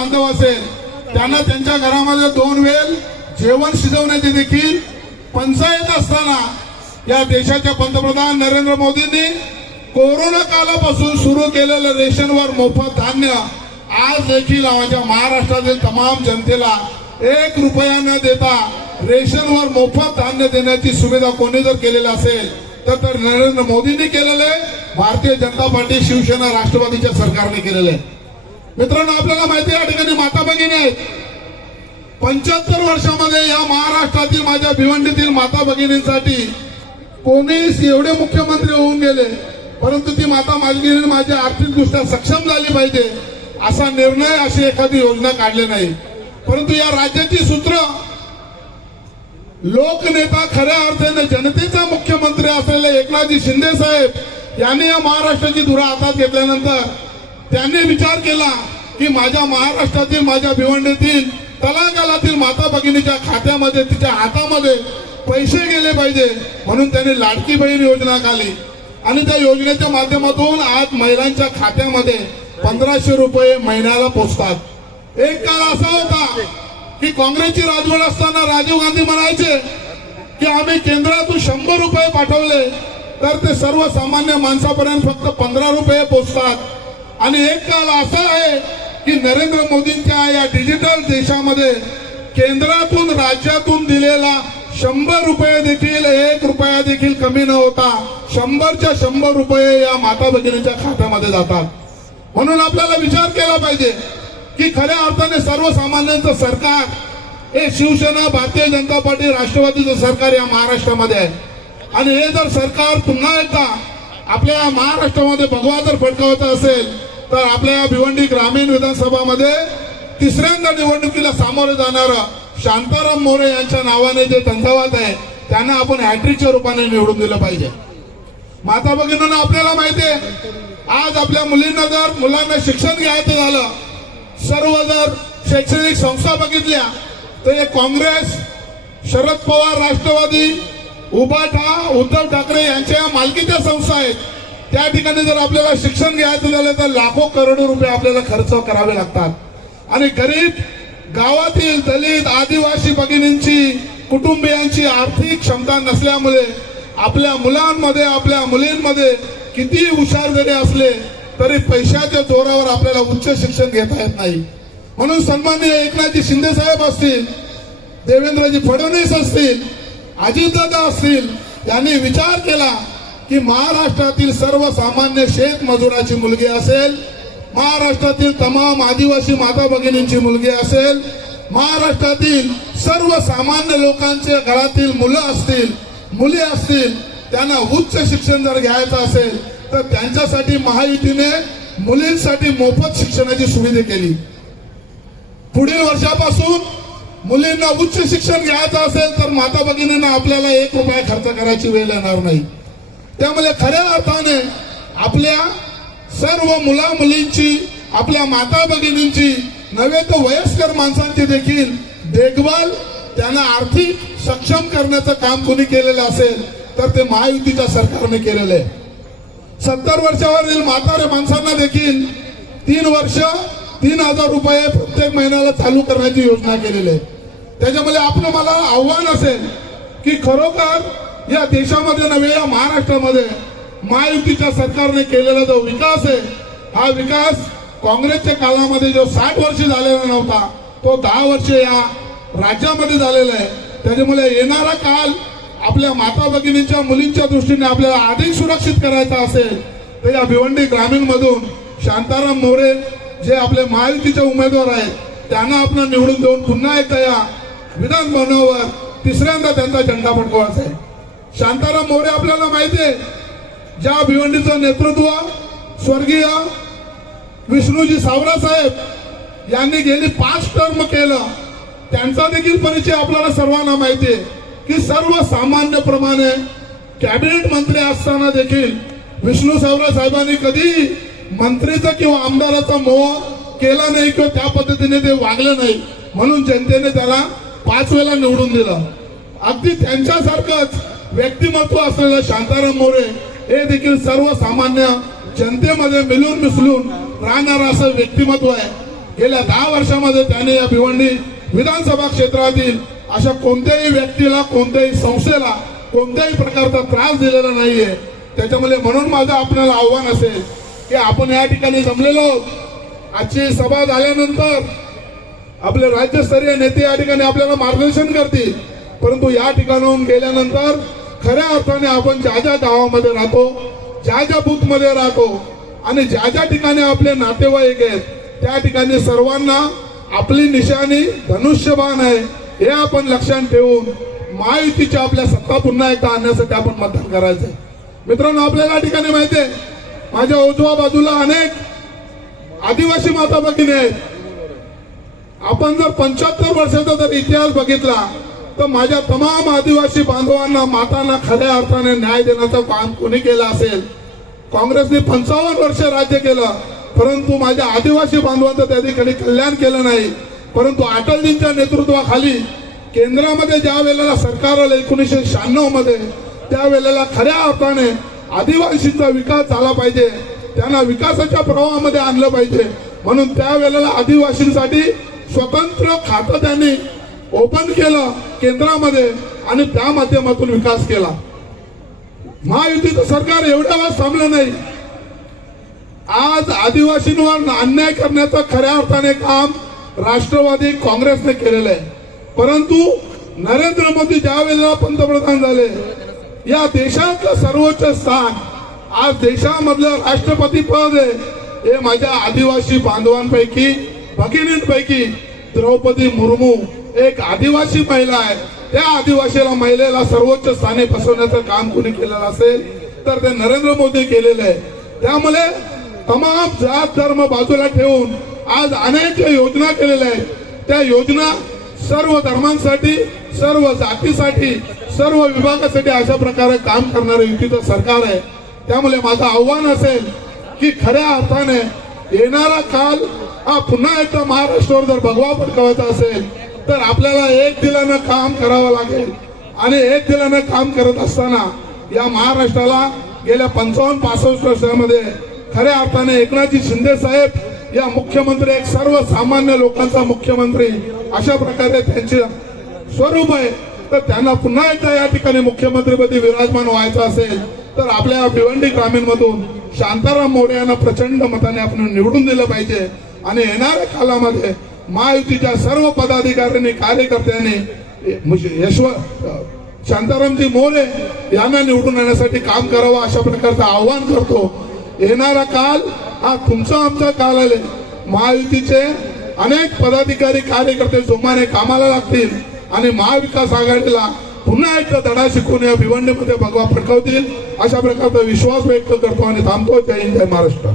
बांधव असेल त्यांना त्यांच्या घरामध्ये दोन वेळ जेवण शिजवण्याचे देखील पंचायत असताना या देशाच्या पंतप्रधान नरेंद्र मोदींनी कोरोना कालापासून सुरू केलेलं रेशनवर मोफत धान्य आज देखील माझ्या महाराष्ट्रातील तमाम जनतेला एक रुपया न देता रेशनवर मोफत धान्य देण्याची सुविधा कोणी जर केलेली असेल तर तर नरेंद्र मोदींनी केलेलं आहे. भारतीय जनता पार्टी शिवसेना राष्ट्रवादीच्या सरकारने केलेलं आहे. मित्रांनो आपल्याला माहिती आहे या ठिकाणी माता भगिनी आहेत. पंच्याहत्तर वर्षामध्ये या महाराष्ट्रातील माझ्या भिवंडीतील माता भगिनींसाठी कोणीच एवढे मुख्यमंत्री होऊन गेले परंतु ती माता मालगिरी माझी आर्थिकदृष्ट्या सक्षम झाली पाहिजे असा निर्णय अशी एखादी योजना काढली नाही. परंतु या राज्याची सूत्र लोकनेता खऱ्या अर्थाने जनतेचा मुख्यमंत्री असलेले एकनाथजी शिंदे साहेब यांनी या महाराष्ट्राची धुरा हातात घेतल्यानंतर त्यांनी विचार केला की माझ्या महाराष्ट्रातील माझ्या भिवंडीतील तलागालातील माता भगिनीच्या खात्यामध्ये तिच्या हातामध्ये पैसे गेले पाहिजे. म्हणून त्यांनी लाडकी बहीण योजना काढली. आणि त्या योजनेच्या माध्यमातून आज महिलांच्या खात्यामध्ये पंधराशे रुपये महिन्याला पोचतात. एक काळ असा होता की काँग्रेसची राजवट असताना राजीव गांधी म्हणायचे की आम्ही केंद्रातून शंभर रुपये पाठवले तर ते सर्वसामान्य माणसापर्यंत फक्त पंधरा रुपये पोचतात. आणि एक काल असा आहे की नरेंद्र मोदींच्या या डिजिटल देशामध्ये केंद्रातून राज्यातून दिलेला शंभर रुपये देखील एक रुपया देखील कमी न होता शंभरच्या शंभर रुपये या माता भगिनीच्या खात्यामध्ये जातात. म्हणून आपल्याला विचार केला पाहिजे की खऱ्या अर्थाने सर्वसामान्यांचं सरकार हे शिवसेना भारतीय जनता पार्टी राष्ट्रवादीचं सरकार या महाराष्ट्रामध्ये आहे. आणि हे जर सरकार पुन्हा एकदा आपल्या महाराष्ट्रामध्ये भगवा जर फडकावायचं असेल तर आपल्या भिवंडी ग्रामीण विधानसभामध्ये तिसऱ्यांदा निवडणुकीला सामोरे जाणार शांताराम मोरे यांच्या नावाने जे धंदावाद आहे त्यांना आपण हॅट्रिकच्या रूपाने निवडून दिलं पाहिजे. माता भगिनींना आपल्याला माहिती आहे आज आपल्या मुलींना जर मुलांना शिक्षण घ्यायचं झालं सर्व जर शैक्षणिक संस्था बघितल्या तर हे काँग्रेस शरद पवार राष्ट्रवादी उबाठा उद्धव ठाकरे यांच्या मालकीच्या संस्था आहेत. त्या ठिकाणी जर आपल्याला शिक्षण घ्यायचं झालं तर लाखो करोडो रुपये आपल्याला खर्च करावे लागतात. आणि गरीब गावातील दलित आदिवासी भगिनींची कुटुंबियांची आर्थिक क्षमता नसल्यामुळे आपल्या मुलांमध्ये आपल्या मुलींमध्ये किती हुशार जरी असले तरी पैशाच्या जोरावर आपल्याला उच्च शिक्षण घेता येत नाही. म्हणून सन्माननीय एकनाथजी शिंदे साहेब असतील देवेंद्रजी फडणवीस असतील अजितदादा असतील यांनी विचार केला की महाराष्ट्रातील सर्वसामान्य शेतमजुराची मुलगी असेल महाराष्ट्रातील तमाम आदिवासी माता भगिनींची मुलगी असेल महाराष्ट्रातील सर्वसामान्य लोकांच्या घरातील मुलं असतील मुली असतील त्यांना उच्च शिक्षण जर घ्यायचं असेल तर त्यांच्यासाठी महायुतीने मुलींसाठी मोफत शिक्षणाची सुविधा केली. पुढील वर्षापासून मुलींना उच्च शिक्षण घ्यायचं असेल तर माता भगिनींना आपल्याला एक रुपया खर्च करायची वेळ येणार नाही. त्यामुळे खऱ्या अर्थाने आपल्या सर्व मुला मुलींची आपल्या माता भगिनींची नव्हे तर वयस्कर माणसांची देखील देखभाल त्यांना आर्थिक सक्षम करण्याचं काम कोणी केलेलं असेल तर ते महायुतीच्या सरकारने केलेलं आहे. सत्तर वर्षावरील म्हातारे माणसांना देखील तीन वर्ष तीन हजार रुपये प्रत्येक महिन्याला चालू करण्याची योजना केलेली आहे. त्याच्यामुळे आपलं मला आव्हान असेल की खरोखर या देशामध्ये नव्हे या महाराष्ट्रामध्ये महायुतीच्या सरकारने केलेला जो विकास आहे हा विकास काँग्रेसच्या काळामध्ये जो साठ वर्ष झालेला नव्हता तो दहा वर्ष या राज्यामध्ये झालेला आहे. त्याच्यामुळे येणारा काल आपल्या माता भगिनींच्या मुलींच्या दृष्टीने आपल्याला अधिक सुरक्षित करायचा असेल तर या भिवंडी ग्रामीणमधून शांताराम मोरे जे आपले महायुतीचे उमेदवार आहेत त्यांना आपण निवडून देऊन पुन्हा एकदा या विधान भवनावर तिसऱ्यांदा त्यांचा झेंडा फडकवायचा आहे. शांताराम मोरे आपल्याला माहिती आहे. ज्या भिवंडीचं नेतृत्व स्वर्गीय विष्णूजी सावरा साहेब यांनी गेली पाच टर्म केलं त्यांचा देखील परिचय आपल्याला सर्वांना माहिती आहे की सर्वसामान्यप्रमाणे कॅबिनेट मंत्री असताना देखील विष्णू सावरा साहेबांनी कधी मंत्रीचा किंवा आमदाराचा मोह केला नाही किंवा त्या पद्धतीने ते वागले नाही म्हणून जनतेने त्याला पाच वेळा निवडून दिलं. अगदी त्यांच्यासारखंच व्यक्तिमत्व असलेलं शांताराम मोरे हे देखील सर्वसामान्य जनतेमध्ये मिळून मिसळून राहणारं असं व्यक्तिमत्व आहे. गेल्या दहा वर्षामध्ये त्याने या भिवंडी विधानसभा क्षेत्रातील अशा कोणत्याही व्यक्तीला कोणत्याही संस्थेला कोणत्याही प्रकारचा त्रास दिलेला नाहीये. त्याच्यामुळे म्हणून माझं आपल्याला आव्हान असेल की आपण या ठिकाणी जमलेलो आजची सभा झाल्यानंतर आपले राज्यस्तरीय नेते या ठिकाणी आपल्याला मार्गदर्शन करतील. परंतु या ठिकाणाहून गेल्यानंतर खऱ्या अर्थाने आपण ज्या ज्या गावामध्ये राहतो ज्या ज्या बूथमध्ये राहतो आणि ज्या ज्या ठिकाणी आपले नातेवाईक आहेत त्या ठिकाणी सर्वांना आपली निशाणी धनुष्यबाण आहे हे आपण लक्षात ठेवून महायुतीच्या आपल्या सत्ता पुन्हा एकदा आणण्यासाठी आपण मतदान करायचं आहे. मित्रांनो आपल्याला या ठिकाणी माहिती आहे माझ्या उजवा बाजूला अनेक आदिवासी माता भगिनी आहेत आपण जर पंच्याहत्तर वर्षाचा जर इतिहास बघितला तर माझ्या तमाम आदिवासी बांधवांना मातांना खऱ्या अर्थाने न्याय देण्याचं काम कोणी केलं असेल? काँग्रेसने पंचावन्न वर्ष राज्य केलं परंतु माझ्या आदिवासी बांधवांचं त्या ठिकाणी कल्याण केलं नाही. परंतु अटलजींच्या नेतृत्वाखाली केंद्रामध्ये ज्या वेळेला सरकार आलं एकोणीसशे शहाण्णवमध्ये त्यावेळेला खऱ्या अर्थाने आदिवासींचा विकास झाला पाहिजे त्यांना विकासाच्या प्रवाहामध्ये आणलं पाहिजे. म्हणून त्यावेळेला आदिवासींसाठी स्वतंत्र खातं त्यांनी ओपन केलं केंद्रामध्ये आणि त्या माध्यमातून विकास केला. महायुतीचं सरकार एवढ्या वेळा थांबलं नाही. आज आदिवासींवर अन्याय करण्याचं खऱ्या अर्थाने काम राष्ट्रवादी काँग्रेसने केलेलं आहे. परंतु नरेंद्र मोदी ज्या वेळेला पंतप्रधान झाले या देशातलं सर्वोच्च स्थान आज देशामधलं राष्ट्रपती पद आहे हे माझ्या आदिवासी बांधवांपैकी भगिनींपैकी द्रौपदी मुर्मू एक आदिवासी महिला आहे. त्या आदिवासीला महिलेला सर्वोच्च स्थाने बसवण्याचं काम कोणी केलेलं असेल तर ते नरेंद्र मोदी केलेलं आहे. त्यामुळे तमाम जात धर्म बाजूला ठेवून आज अनेक योजना केलेल्या आहेत त्या योजना सर्व धर्मांसाठी सर्व जातीसाठी सर्व विभागासाठी अशा प्रकारे काम करणारं युतीचं सरकार आहे. त्यामुळे माझं आव्हान असेल की खऱ्या अर्थाने येणारा काल हा पुन्हा एकदा महाराष्ट्रावर जर भगवा फडकवायचा असेल तर आपल्याला एक दिलानं काम करावं लागेल. आणि एक दिलानं काम करत असताना या महाराष्ट्राला गेल्या पंचावन्न पासष्ट वर्षामध्ये खऱ्या अर्थाने एकनाथजी शिंदे साहेब या मुख्यमंत्री एक सर्वसामान्य लोकांचा मुख्यमंत्री अशा प्रकारे त्यांचे स्वरूप आहे. तर त्यांना पुन्हा एकदा या ठिकाणी मुख्यमंत्रीपदी विराजमान व्हायचं असेल तर आपल्या भिवंडी ग्रामीण मधून शांताराम मोरे यांना प्रचंड मताने आपण निवडून दिलं पाहिजे. आणि येणाऱ्या कालामध्ये महायुतीच्या सर्व पदाधिकाऱ्यांनी कार्यकर्त्यांनी मुश- म्हणजे यशवंत शांतारामजी मोरे यांना निवडून आणण्यासाठी काम करावं अशा प्रकारचं आव्हान करतो. येणारा काल हा तुमचा आमचा काल आले महायुतीचे अनेक पदाधिकारी कार्यकर्ते जोमाने कामाला लागतील आणि महाविकास आघाडीला पुन्हा एकदा धडा शिकून या भिवंडीमध्ये भगवा फडकवतील अशा प्रकारचा विश्वास व्यक्त करतो आणि थांबतो. जय हिंद जय महाराष्ट्र.